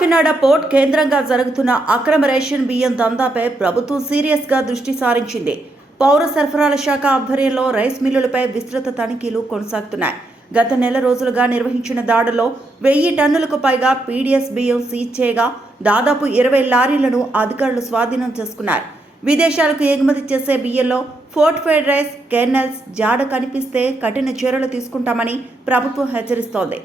Kakinada port కేంద్రంగా జరుగుతున్న అక్రమ రేషన్ బియ్యం దందాపై ప్రభుత్వం సీరియస్గా దృష్టి సారించింది. పౌర సరఫరాల శాఖ ఆధ్వర్యంలో రైస్ మిల్లులపై విస్తృత తనిఖీలు కొనసాగుతున్నాయి. గత నెల రోజులుగా నిర్వహించిన దాడుల్లో 1000 టన్నులకు పైగా పీడీఎస్ బియ్యం సీజ్ చేయగా దాదాపు 20 లారీలను అధికారులు స్వాధీనం చేసుకున్నారు. విదేశాలకు ఎగుమతి చేసే బియ్యంలో ఫోర్టిఫైడ్ రైస్ కెర్నల్స్ జాడ కనిపిస్తే కఠిన చర్యలు తీసుకుంటామని ప్రభుత్వం హెచ్చరిస్తోంది.